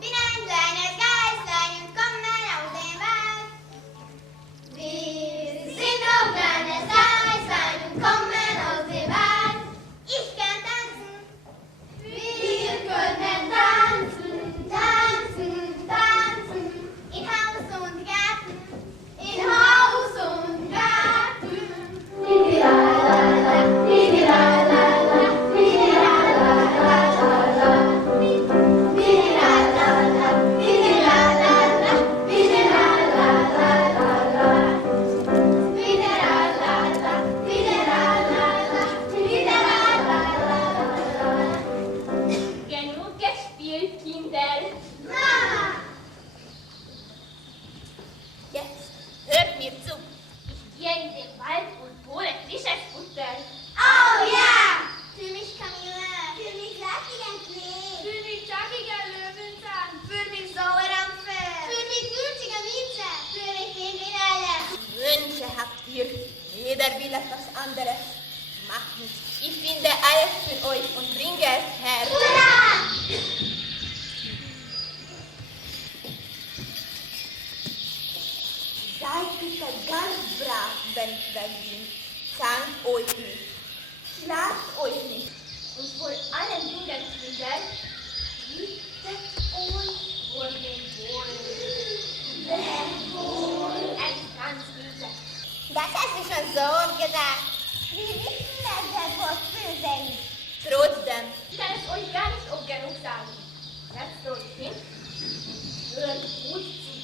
Bin ein kleines Geißlein und komme aus dem Wald. Wir sind auch kleines Geißlein und kommen aus dem Wald. Ich kann tanzen. Wir können tanzen, tanzen, tanzen. In Haus und Garten, in Haus und Garten. Genug gespielt, Kinder. Mama! Jetzt hört mir zu. Ich gehe in den Wald und hole frisches Futter. Oh ja! Für mich Kamille. Für mich saftigen Klee. Für mich zackiger Löwenzahn. Für mich Sauerampfe. Für mich gültige Mieze. Für mich Minerale. Wünsche habt ihr, jeder will etwas anderes. Macht nichts. Ich finde alles für euch und bringe es her. Hurra! Seid bitte ganz brav, wenn ich weg bin. Zankt euch nicht. Schlaft euch nicht. Und vor allen Dingen, Kinder, hütet euch vor dem Wolf. Der Wolf ist ganz böse. Das hast du schon so gesagt. Wir wissen, dass der Wolf böse ist. Trotzdem, Ich kann es euch gar nicht oft genug sagen. Setzt euch hin, hört gut zu.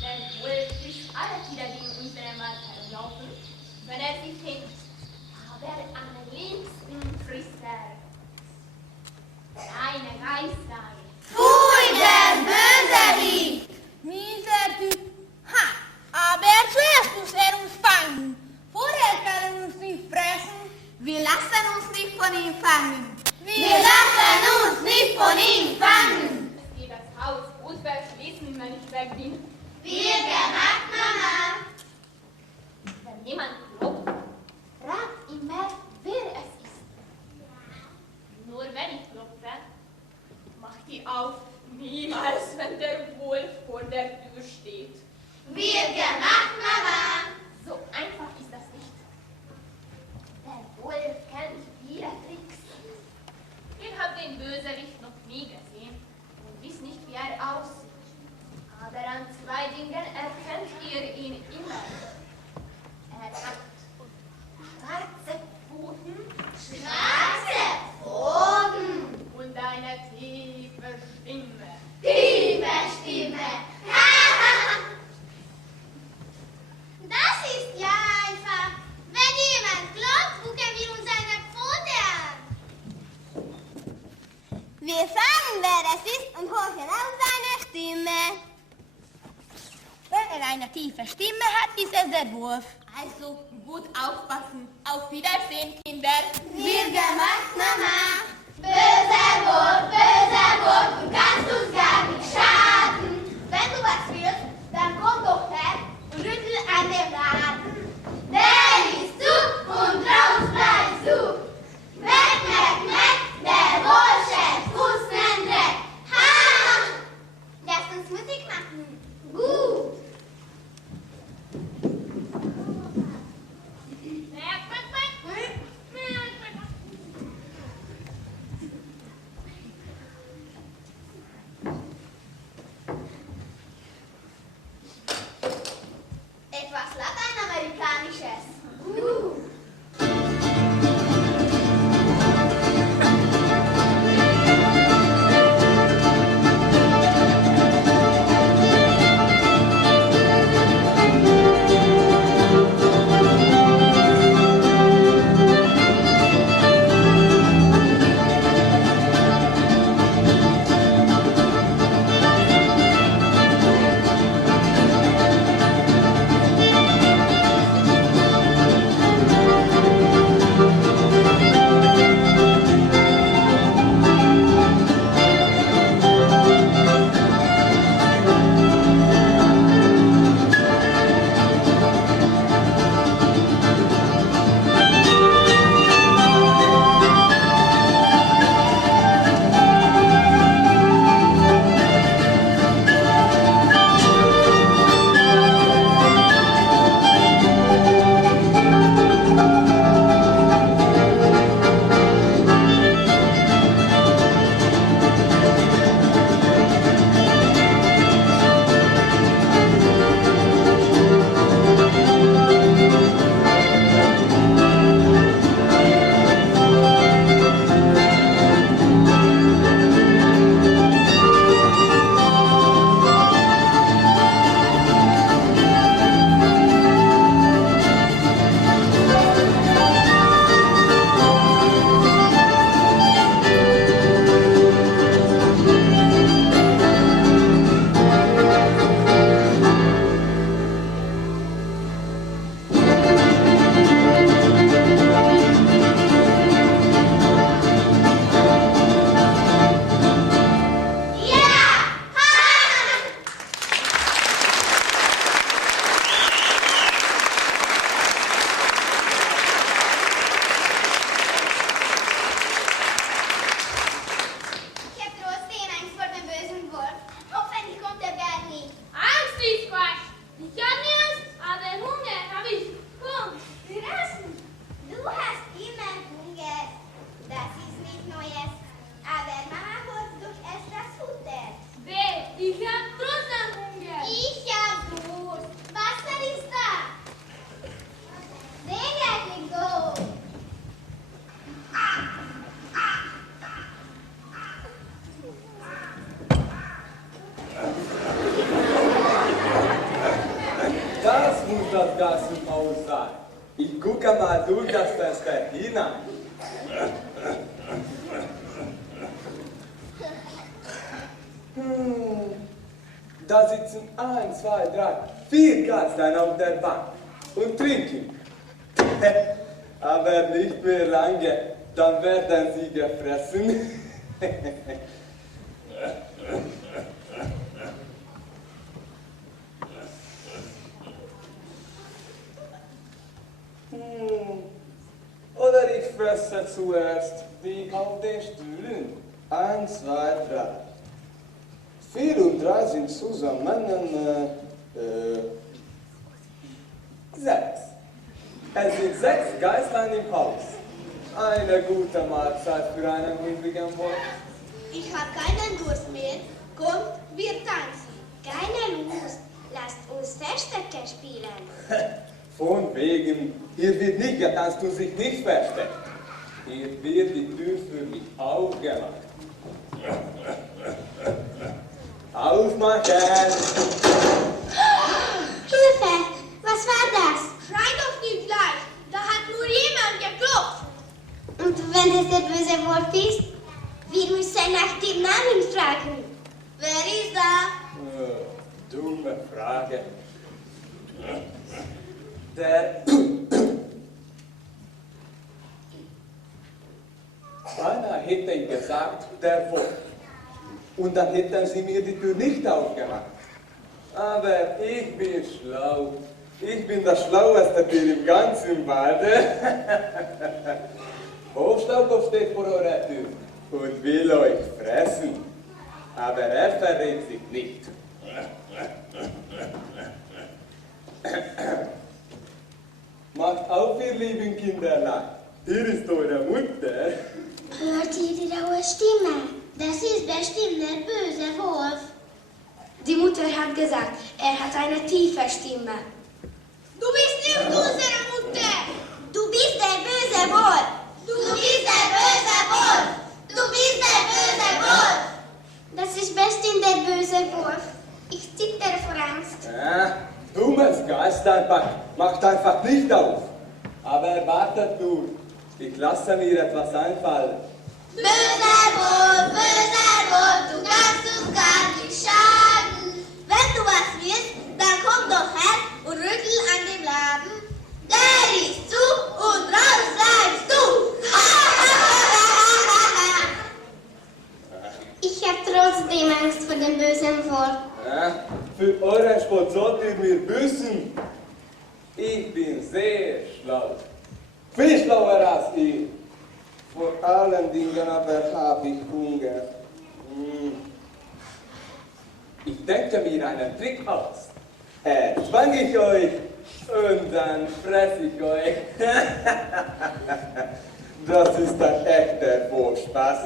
Der Wolf frisst alle Tiere, die in unserem Wald herumlaufen, wenn er sie findet. Aber am liebsten frisst er kleine Geißlein. Pfui, der Bösewicht! Mieser Typ. Ha, aber zuerst muss er uns fangen. Vorher kann er uns nicht fressen. Wir lassen uns nicht von ihm fangen. Wir lassen uns nicht von ihm fangen. Müsst ihr das Haus gut verschließen, wenn ich weg bin. Wir gemacht, Mama. Wenn jemand glaubt, fragt immer, wer es ist. Nur wenn ich klopfe, macht die auf. Niemals, wenn der Wolf vor der Tür steht. Wir gemacht, Mama. So einfach ist das nicht. Der Wolf kennt viele Tricks. Ihr habt den Bösewicht noch nie gesehen und wisst nicht, wie er aussieht. Aber an zwei Dingen erkennt ihr ihn immer. Er hat schwarze Pfoten Schwarze Pfoten. und eine tiefe Stimme. Tiefe Stimme. Das ist ja einfach. Wenn jemand glaubt, gucken wir uns seine Pfote an. Wir fragen, wer es ist und horchen auf seine Stimme. Wenn er eine tiefe Stimme hat, ist es der Wolf. Also gut aufpassen. Auf Wiedersehen, Kinder. Wir gemacht, Mama. Böser Wolf, du kannst uns gar nicht schaden. Wenn du was willst, dann komm doch her und rüttel an dem Laden. Der ist zu und raus bleibst du. Meck, meck, meck, der Wolf schätzt uns den Dreck. Ha! Lass uns Musik machen. Gut. das Fenster hinein. Da sitzen 1, 2, 3, 4 Geister auf der Bank und trinken. Aber nicht mehr lange, dann werden sie gefressen. Oder ich fresse zuerst die auf den Stühlen. 1, 2, 3. 4 und 3 sind zusammen 6. Es sind 6 Geißlein im Haus. Eine gute Mahlzeit für einen hungrigen Wolf. Ich habe keinen Durst mehr. Kommt, wir tanzen. Keine Lust. Lasst uns Verstecke spielen. Von wegen, hier wird nicht getanzt und sich nicht versteckt. Hier wird die Tür für mich aufgemacht. Aufmachen! Hilfe! Was war das? Schrei doch nicht gleich. Da hat nur jemand geklopft. Und wenn es der böse Wolf ist? Wir müssen nach dem Namen fragen. Wer ist da? Dumme Frage. Der... Beinahe hätte ich gesagt, der Wolf. Und dann hätten sie mir die Tür nicht aufgemacht. Aber ich bin schlau. Ich bin das schlaueste Tier im ganzen Bade. Hofstaubkopf steht vor eurer Tür und will euch fressen. Aber er verrät sich nicht. Macht auf, ihr lieben Kinderlein. Hier ist eure Mutter. Hört ihr die raue Stimme? Das ist bestimmt der böse Wolf. Die Mutter hat gesagt, er hat eine tiefe Stimme. Du bist nicht unsere Mutter. Du bist der böse Wolf. Du bist der böse Wolf. Du bist der böse Wolf. Das ist bestimmt der böse Wolf. Ich zittere vor Angst. Dummes Geisterpack, macht einfach nicht auf. Aber wartet nur, ich lasse mir etwas einfallen. Böser Wolf, du kannst uns gar nicht schaden. Wenn du was willst, dann komm doch her und rüttel an dem Laden. Der ist zu und raus bleibst du. Ich habe trotzdem Angst vor dem bösen Wolf. Für euren Spott sollt ihr mir büßen. Ich bin sehr schlau. Viel schlauer als ihr. Vor allen Dingen aber habe ich Hunger. Ich denke mir einen Trick aus. Fang ich euch und dann fress ich euch. Das ist ein echter Vorspaß.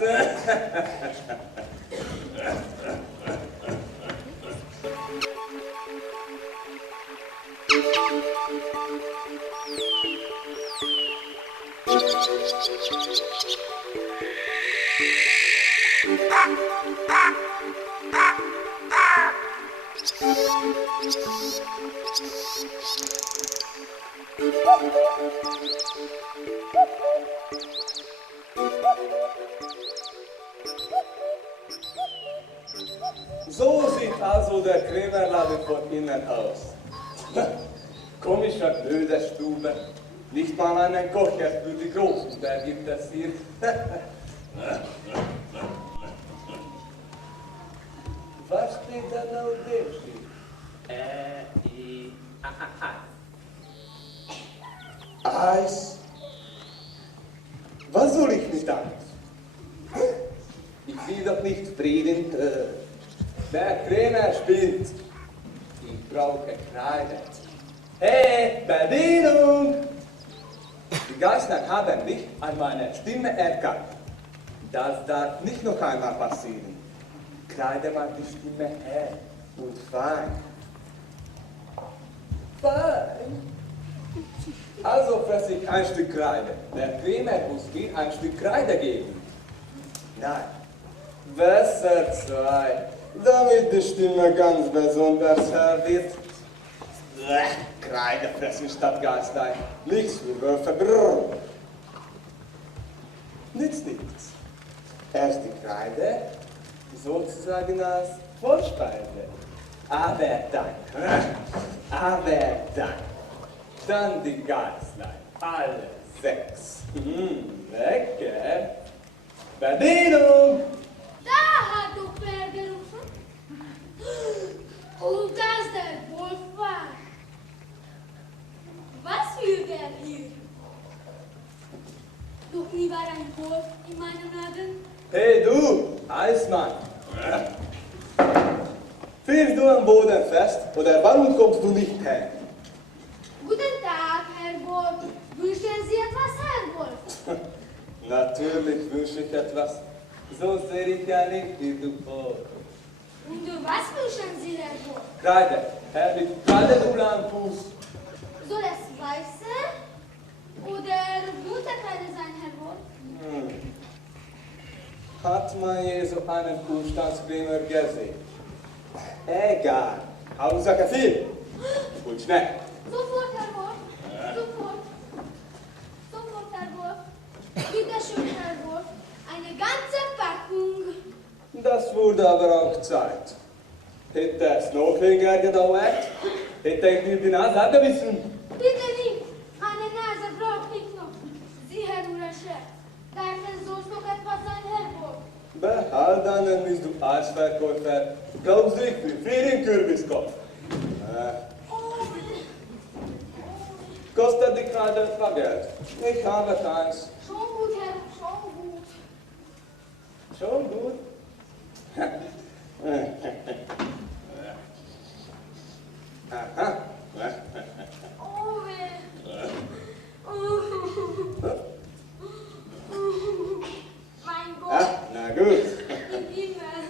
So sieht also der Krämerladen von innen aus. Komischer blöde Stube. Nicht mal einen Kocher für die Großen, wer gibt es hier? Was steht da auf dem Schild? Eis. Was soll ich mit Eis? Ich will doch nicht Frieden. Der Krämer spielt. Ich brauche Kreide. Hey, Bedienung! Die Geister haben mich an meiner Stimme erkannt. Das darf nicht noch einmal passieren. Kreide mal die Stimme hell und fein. Fein? Also fresse ich ein Stück Kreide. Der Krämer muss mir ein Stück Kreide geben. Nein, besser zwei, damit die Stimme ganz besonders hell wird. Kreide fressen statt Geistein. Nichts für Wölfe, brrr. Nützt nichts. Erst die Kreide, sozusagen als Vorspeise. Aber dann, dann die Geißlein, alle 6. Lecker. Bedienung! Da hat doch wer gerufen. Und dass der Wolf war. Was will der hier? Noch nie war ein Wolf in meinem Laden. Hey du, Eismann! Fährst du am Boden fest oder warum kommst du nicht her? Guten Tag, Herr Wolf. Wünschen Sie etwas, Herr Wolf? Natürlich wünsche ich etwas. Sonst sehe ich ja nicht, wie du vor. Und was wünschen Sie, Herr Wolf? Kreide, Herr mit Kreide am Fuß. Soll es weiße oder gute Kreide sein, Herr Wolf? Hat man je so einen Kuhstandscreamer gesehen? Egal. Hauptsache viel. Und schnell. Sofort, Herr Wolf. Sofort. Sofort, Herr Wolf. Bitte schön, Herr Wolf. Eine ganze Packung. Das wurde aber auch Zeit. Hätte es noch länger gedauert, hätte ich dir die Nase abgebissen. Bitte nicht. Meine Nase braucht nicht noch. Sie, Herr Chef. Darf es sonst noch etwas sein, Herr Wolf? Behalt dann bist du Eisverkäufer. Glaubst du, ich bin für den Kürbiskopf. Kostet die Kreide etwa Geld? Ich habe keins. Schon gut, Herr. Schon gut. Schon gut. Aha. Oh, weh. Mein Gott. Ja, na gut. Im Himmel.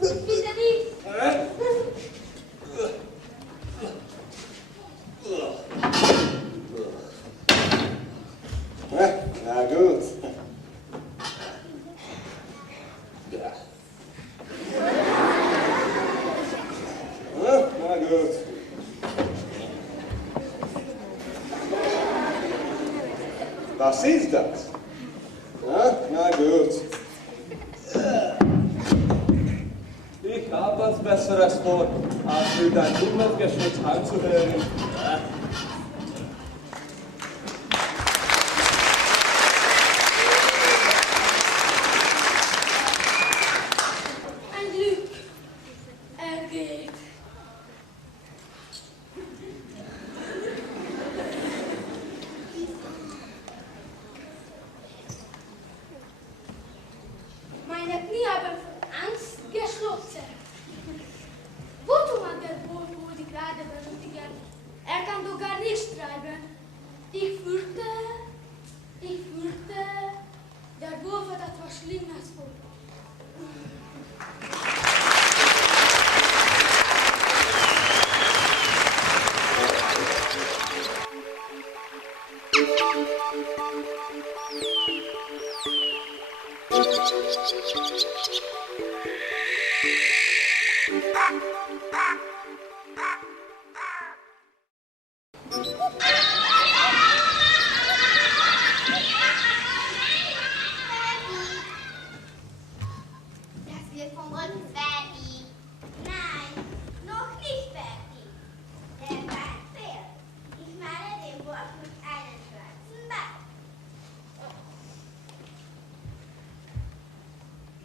Bitte nicht. Na gut. Ja. Na gut. Was ist das? Na gut. Ich habe was Besseres vor, als für dein dummes Geschwätz anzuhören. Ein Glück. Er geht. Meine Knie haben von Angst geschlossen. Wozu mag der Wolf wohl die Kreide benötigen? Er kann doch gar nicht schreiben. Ich fürchte, der Wolf hat etwas Schlimmes vor. Das wird vom Wolf fertig. Nein, noch nicht fertig. Der Bart fehlt. Ich male den Wolf mit einem schwarzen Bart.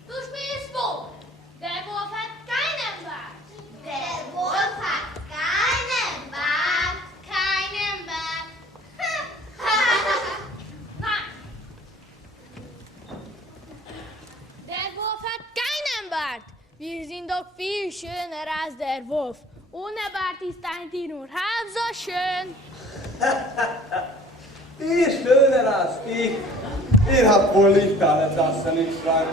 Du spielst wohl. Der Wolf hat keinen Bart. Der Wolf hat keinen Bart. Keinen Bart. Nein. Der Wolf hat keinen Bart. Wir sind doch viel schöner als der Wolf. Ohne Bart ist ein Tier nur halb so schön. Ihr schöner als ich. Ihr habt wohl nicht alle Tassen im Schrank.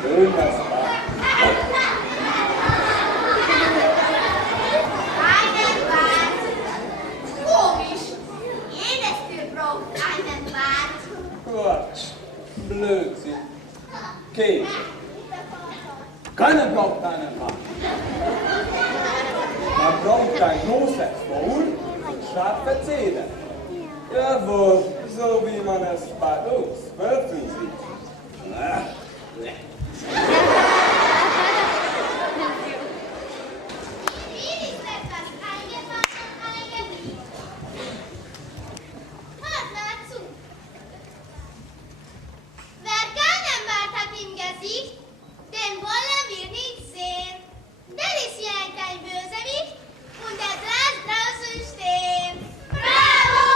Schönes Bart. Keinen Bart. Komisch. Jedes Tier braucht einen Bart. Quatsch. Blödsinn. Käse. Keiner braucht Maul und scharfe Zähne. Jawohl, so wie man es bei uns Wölfen sieht. Mir ist etwas eingefallen, eigentlich. Hört mal zu. Wer keinen Bart hat im Gesicht, den wollen wir nicht sehen. Der ist ja ein Bösewicht und der bleibt draußen stehen. Bravo!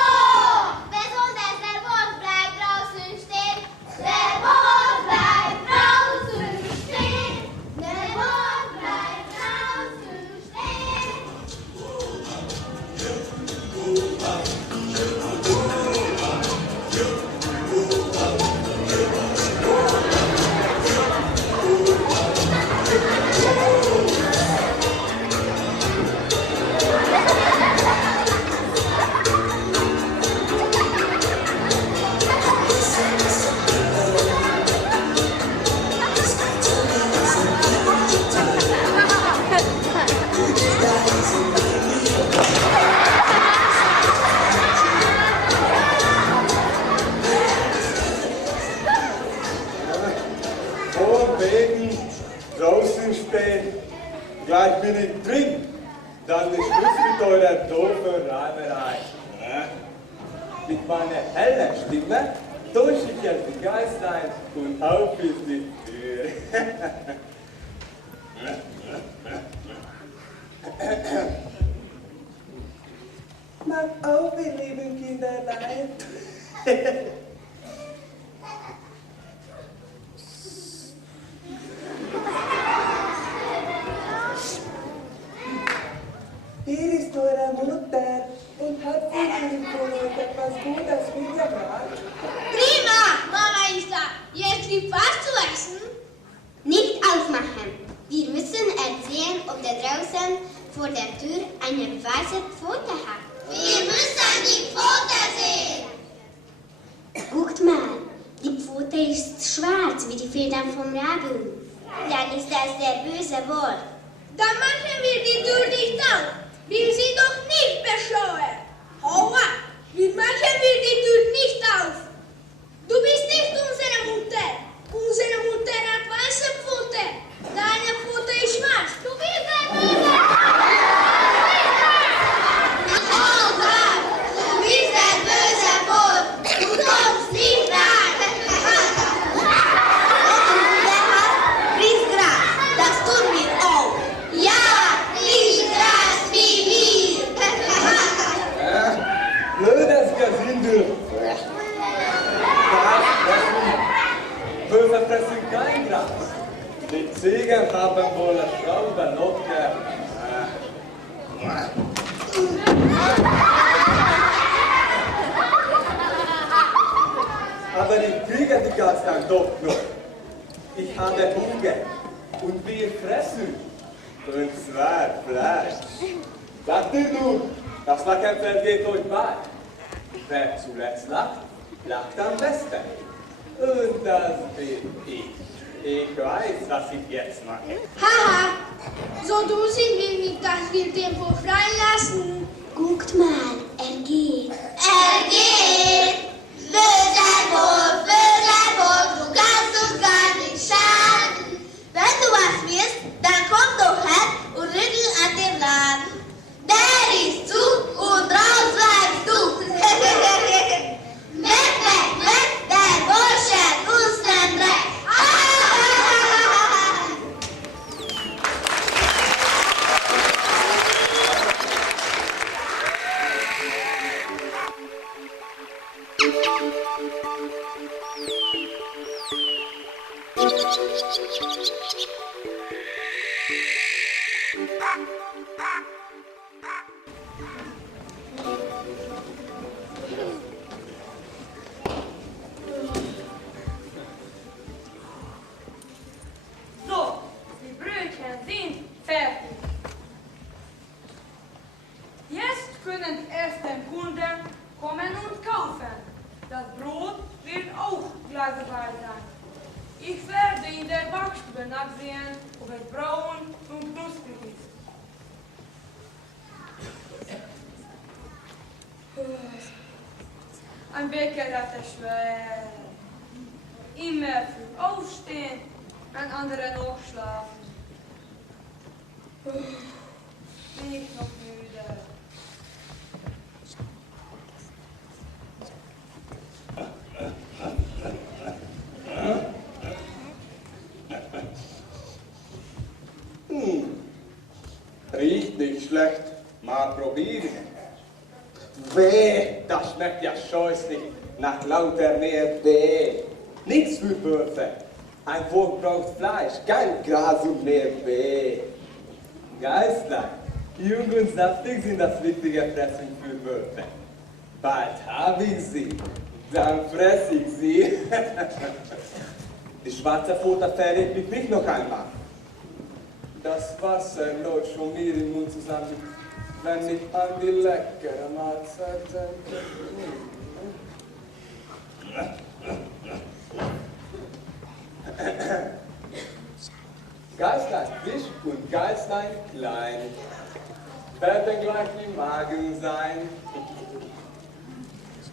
Besonders der Wolf bleibt draußen stehen. Der Wolf bleibt draußen stehen. Der Wolf bleibt draußen stehen. Vor wegen draußen stehen, gleich bin ich drin. Dann ist Schluss mit eurer doofen Reimerei. Mit meiner hellen Stimme täusche ich jetzt den Geist ein und auf ist die Tür. Macht auf, ihr lieben Kinderlein. Hier ist eure Mutter und hat für euch etwas Gutes mitgebracht. Prima, Mama ist da. Jetzt gibt was zu essen. Nicht aufmachen. Wir müssen ersehen, ob da draußen vor der Tür eine weiße Pfote hat. Wir müssen die Pfote sehen. Guckt mal, die Pfote ist schwarz wie die Federn vom Raben. Dann ist das der böse Wolf. Dann machen wir die Tür nicht auf. Wir sind doch nicht bescheuert. Hau ab, wir machen wir die Tür nicht auf. Du bist nicht unsere Mutter. Unsere Mutter hat weiße Pfote. Deine Pfote ist schwarz. Du bist der Böse. Hau ab, du bist der böse Wolf. Du kommst nicht rein. Friss Gras, das tun wir auch. Ja, friss Gras wie wir. Blödes Gesindel. Wölfe fressen kein Gras. Die Ziegen haben wohl eine Schraube locker. Aber ich kriege die Gas dann doch noch. Ich habe Hunger und wir fressen. Und zwar Fleisch. Sagt ihr nun, das Lachenfeld geht euch bei. Wer zuletzt lacht, lacht am besten. Und das bin ich. Ich weiß, was ich jetzt mache. Haha, so dumm sind wir nicht, dass wir den Wolf reinlassen. Guckt mal, er geht. Er geht! Böser Wolf, du kannst uns gar nicht schaden. Wenn du was willst, dann komm doch her und rüttel an den Laden. Der ist zu und raus bleibst du. Weg, der Wolf schert uns den Dreck. So, die Brötchen sind fertig. Jetzt können die ersten Kunden kommen und kaufen. Das Brot wird auch gleich dabei sein. Ich werde in der Backstube nachsehen, ob es braun und knusprig ist. Ein Wecker hat er schwer. Immer früh aufstehen, ein anderer noch schlafen. Bin ich noch müde. Riecht nicht schlecht. Mal probieren. Weh, das schmeckt ja scheußlich. Nach lauter mehr Weh. Nichts für Würfe. Ein Volk braucht Fleisch, kein Gras und mehr Weh. Geistlein, jung und saftig sind das wichtige Fressen für Würfe. Bald habe ich sie, dann fress ich sie. Die schwarze Futter verrät mich nicht noch einmal. Das Wasser läuft schon mir im Mund zusammen, wenn ich an die leckere Mahlzeit denke. Geistlein frisch und Geistlein klein, werden gleich im Magen sein.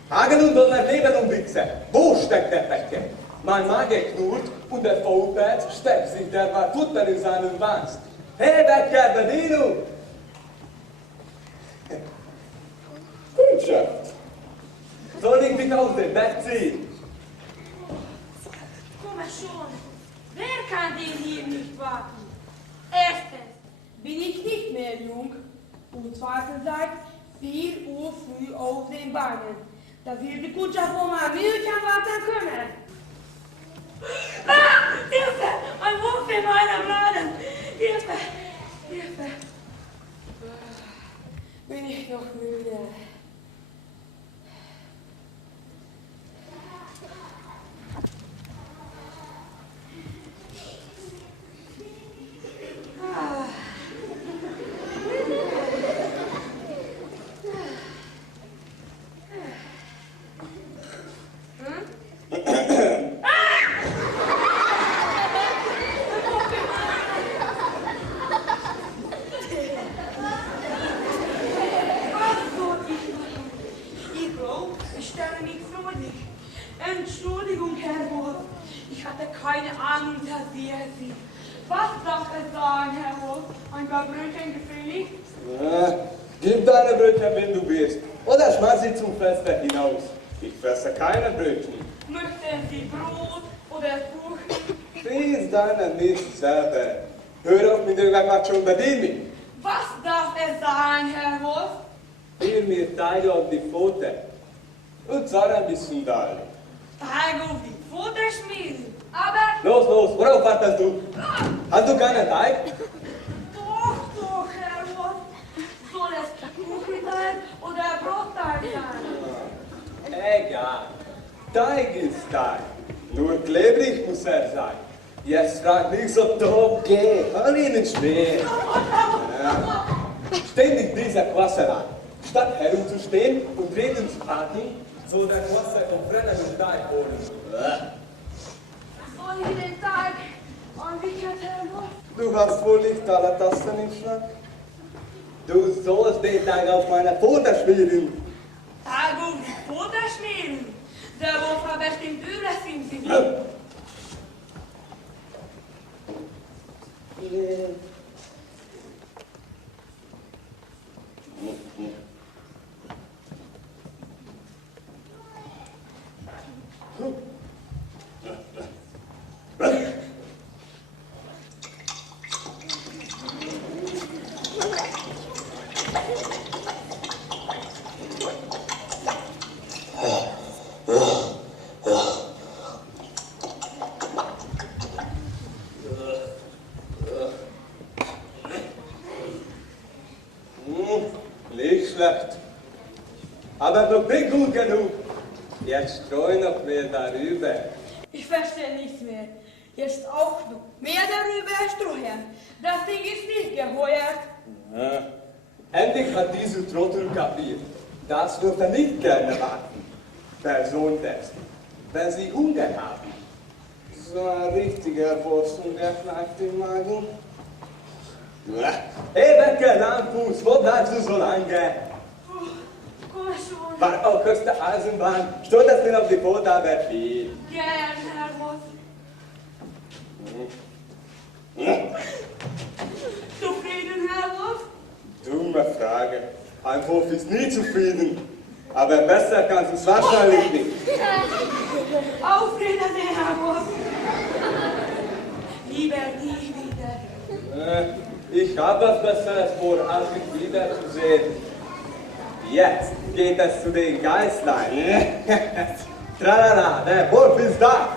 Hagen und Donner, Leben und Wichse, wo steckt der Bäcker? Mein Magen knurrt und der Vollbett steckt sich derweil Futter in seinen Wanst. Hey Bäcker, Bedienung! Kundschaft, soll ich dich aus dem Bett ziehen? Komm schon, wer kann den hier nicht warten? Erstens bin ich nicht mehr jung und zweitens seit 4 Uhr früh auf den Beinen. Da wird die Kundschaft wohl mal Milch erwarten können. Ah, Hilfe! Ein Wurf in meinem Laden! Hilfe! Hilfe! Bin ich noch müde? Ah. Entschuldigung, Herr Wolf. Ich hatte keine Ahnung, dass Sie es sind. Was darf es sein, Herr Wolf? Ein paar Brötchen gefällig? Gib deine Brötchen, wenn du willst. Oder schmeiß sie zum Fenster hinaus. Ich fresse keine Brötchen. Möchten Sie Brot oder Kuchen? Friss deine nicht selber. Hör auf mit der Quatsch und bedien mich. Was darf es sein, Herr Wolf? Gib mir Teig auf die Pfote. Und sag ein bisschen da. Teig auf die Pfote schmieren. Aber Los, los, worauf wartest du? Hast du keinen Teig? doch, Herr Wolf. Soll es Kuchenteig oder Brotteig sein? Egal. Teig ist Teig. Nur klebrig muss er sein. Jetzt frag mich, ob du geht. Kann ich nicht schwer. Ja. Ständig dieser Quasserei. Statt herumzustehen und reden zu packen, so der Quasser vom brennenden Teig holen. Soll ich den Teig anwickeln, Herr Wolf? Du hast wohl nicht alle Tassen im Schrank? Du sollst den Teig auf meiner Pfote schmieren. Teig auf die Pfote schmieren? Der Wolf hat bestimmt Übles im Sinn. Nicht schlecht. Aber noch nicht gut genug. Jetzt streu noch mehr darüber. Ich verstehe nichts mehr. Jetzt auch noch mehr darüber streuen. Das Ding ist nicht geheuert. Ja. Endlich hat dieser Trottel kapiert. Das wird er nicht gerne warten. Besonders, wenn sie Hunger haben. So ein richtiger Wurst und der kneift im Magen. Ja. Hey Bäcker, Langfuß, wo bleibst du so lange? Komm schon. War auch aus der Eisenbahn. Steht das denn auf die Foto, aber viel. Gern, Herr Ross. Zufrieden, Herr Ross? Dumme Frage. Ein Hof ist nie zufrieden. Aber besser kannst du es wahrscheinlich nicht. Auf Wiedersehen, Herr Ross. Lieber nie wieder. Ich habe was Besseres vor, als mich wiederzusehen. Jetzt geht es zu den Geißlein. Tralala, der Wolf ist da.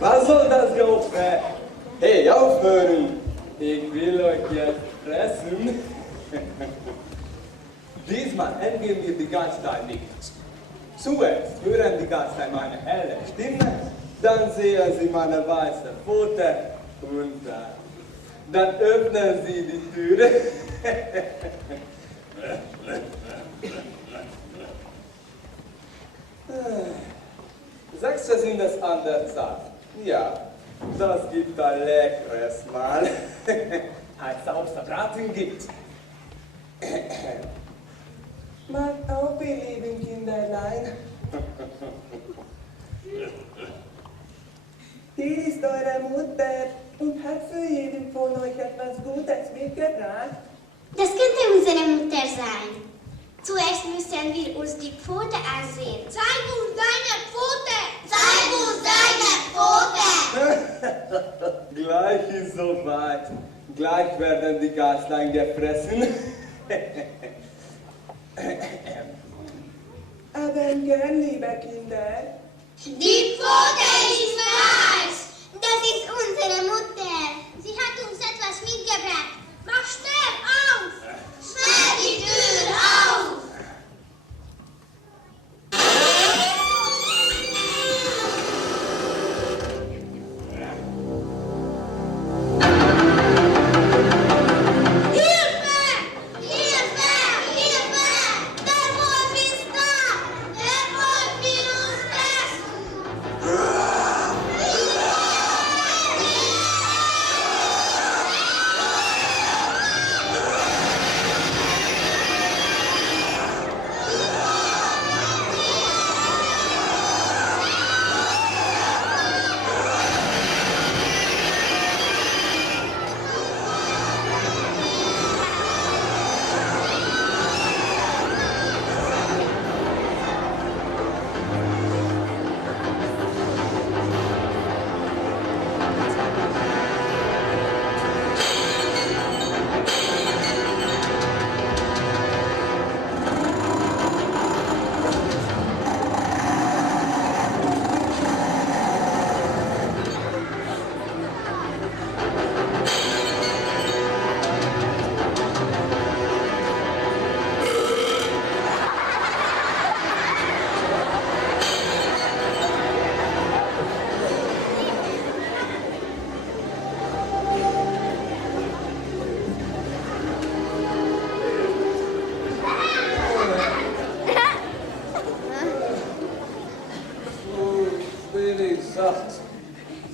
Was soll das Gehoffe? Hey, aufhören! Ich will euch jetzt fressen. Diesmal entgehen wir die Geißlein nicht. Zuerst hören die Geißlein meine helle Stimme, dann sehen sie meine weiße Pfote und dann öffnen sie die Türe. Sechste sind es an der Zahl. Ja, das gibt ein leckeres Mal. Als außer Braten gibt. Mag auf, ihr lieben Kinderlein. Hier ist eure Mutter und hat für jeden von euch etwas Gutes mitgebracht. Das könnte unsere Mutter sein. Zuerst müssen wir uns die Pfote ansehen. Zeig uns deine Pfote! Zeig uns deine Pfote! Gleich ist soweit. Gleich werden die Geißlein gefressen. Aber gern, liebe Kinder. Die Pfote ist weiß! Das ist unsere Mutter. Sie hat uns etwas mitgebracht. Mach schnell auf! Schnell die Tür auf!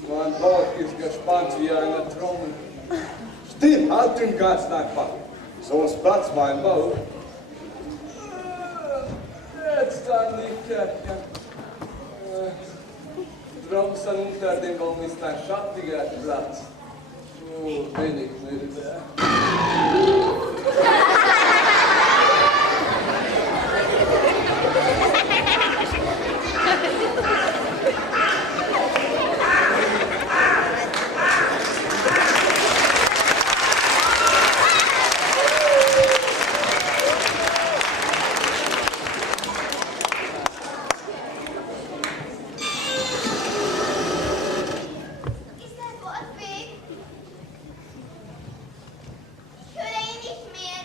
Mein Bauch ist gespannt wie eine Trommel. Still, halt den Geist einfach. Sonst platzt mein Bauch. Jetzt ein Lichtkerbchen. Draußen unter dem Baum ist ein schattiger Platz. Nur bin ich müde. Ist der Gott weg? Ich höre ihn nicht mehr.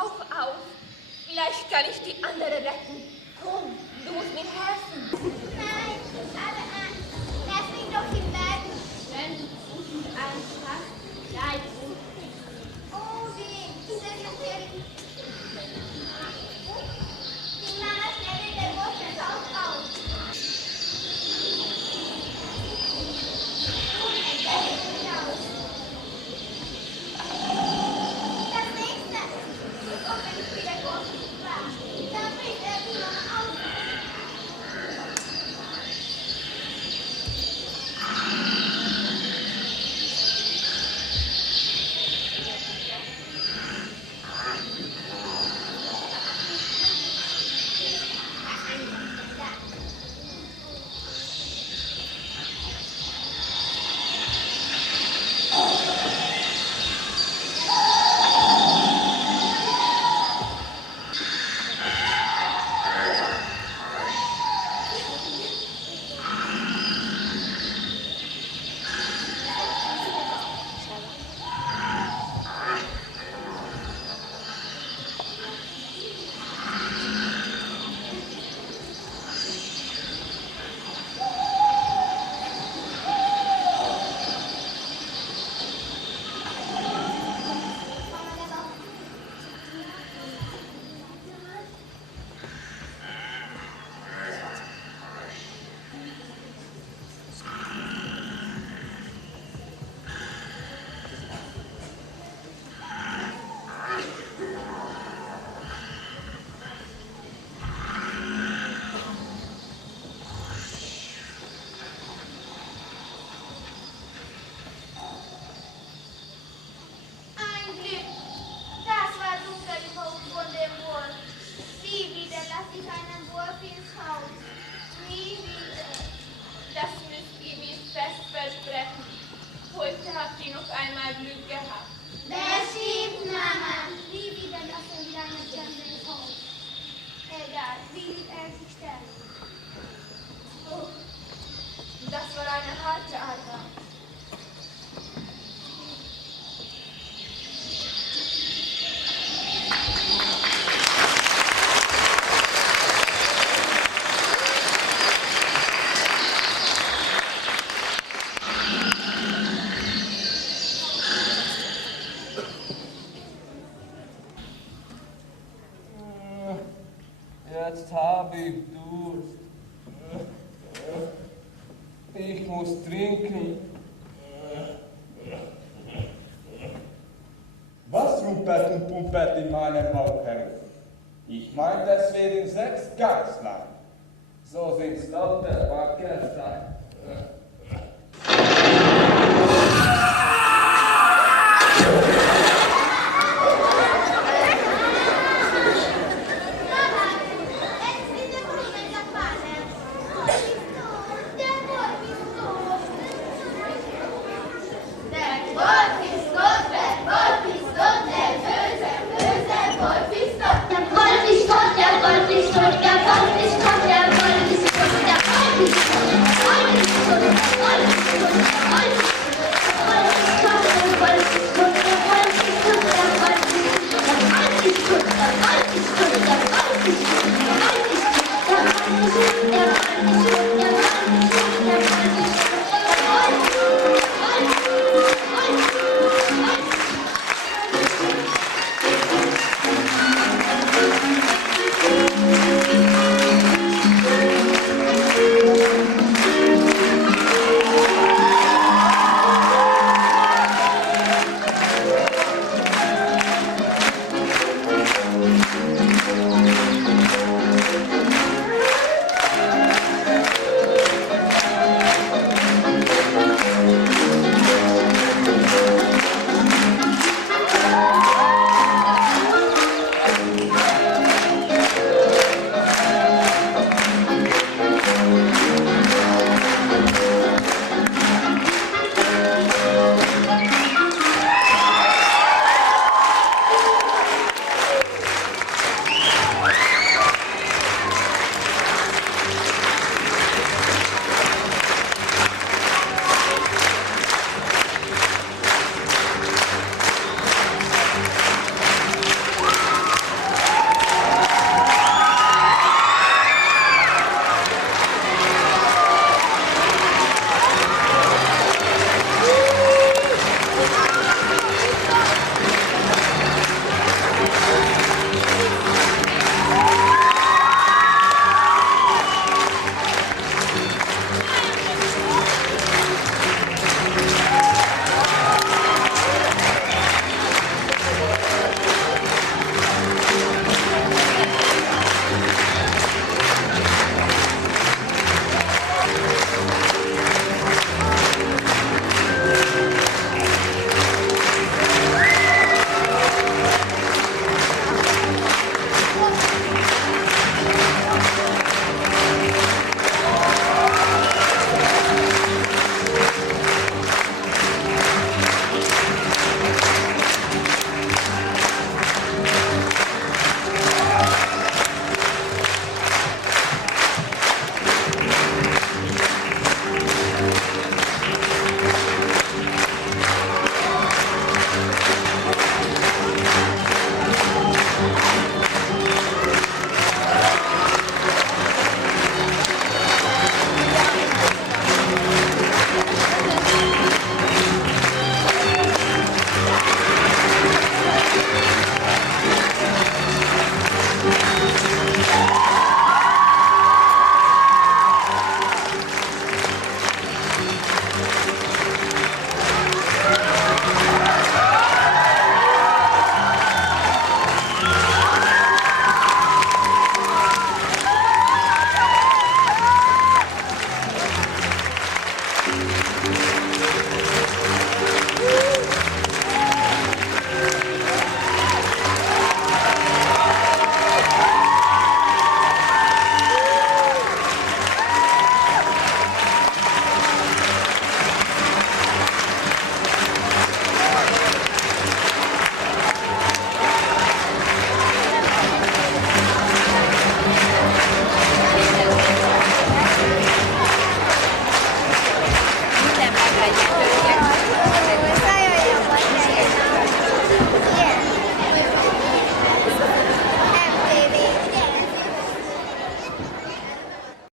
Tauch auf. Vielleicht kann ich die andere retten. Komm, du musst mir helfen. Nein, aber lass mich doch im Bett. Wenn du zwischen Angst hast, bleib unten. Oh weh, das ist natürlich. Die Mama schneidet der große Tauch auf. Das nächste. Und wenn ich wieder groß war, dann bringt er die Mama auf. Ein Glück. Das war dunkel im Haus von dem Wolf. Nie wieder lasse ich einen Wolf ins Haus. Nie wieder. Das müsst ihr mir fest versprechen. Heute habt ihr noch einmal Glück gehabt. Bestimmt, Mama. Nie wieder lassen wir einen Fremden ins Haus. Egal, wie lieb er sich stellt. Oh, das war eine harte Arbeit. Jetzt habe ich Durst. Ich muss trinken. Was rumpelt und pumpelt in meinem Bauch herum? Ich meine deswegen 6 Geißlein. So sind's lauter Wackerstein. Der Wolf ist tot,